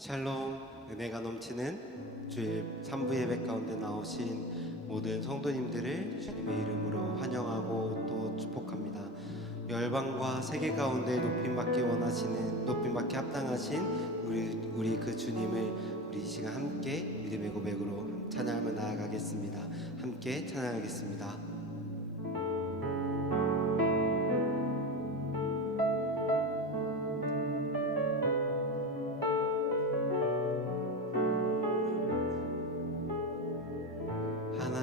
샬롬 은혜가 넘치는 주일 3부 예배 가운데 나오신 모든 성도님들을 주님의 이름으로 환영하고 또 축복합니다. 열방과 세계 가운데 높임 받기 원하시는 높임 받기 합당하신 우리 우리 그 주님을 우리 이 시간 함께 믿음의 고백으로 찬양하며 나아가겠습니다. 함께 찬양하겠습니다.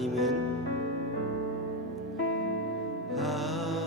하나님은 하나님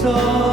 So.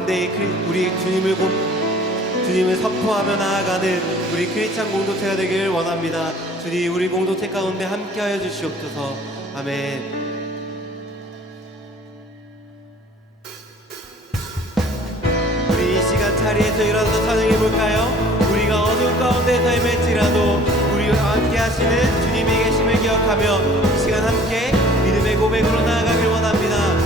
담대히 그- 우리 주님을 고, 주님을 선포하며 나아가는 우리 크리스찬 공동체가 되길 원합니다. 주님 우리 공동체 가운데 함께하여 주시옵소서. 아멘. 우리 이 시간 자리에서 일어나서 찬양해 볼까요? 우리가 어두운 가운데서 헤맬지라도 우리와 함께 하시는 주님의 계심을 기억하며 이 시간 함께 믿음의 고백으로 나아가길 원합니다.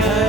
선한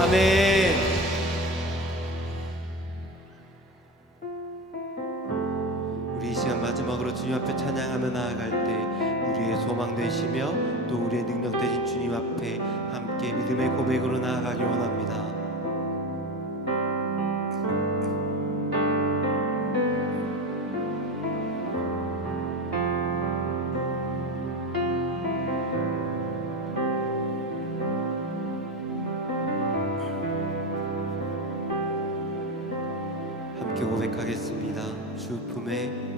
아멘. 우리 이 시간 마지막으로 주님 앞에 찬양하며 나아갈 때 우리의 소망 되시며 또 우리의 능력 되신 주님 앞에 함께 믿음의 고백으로 나아가기 원합니다. 고백하겠습니다. 주 품에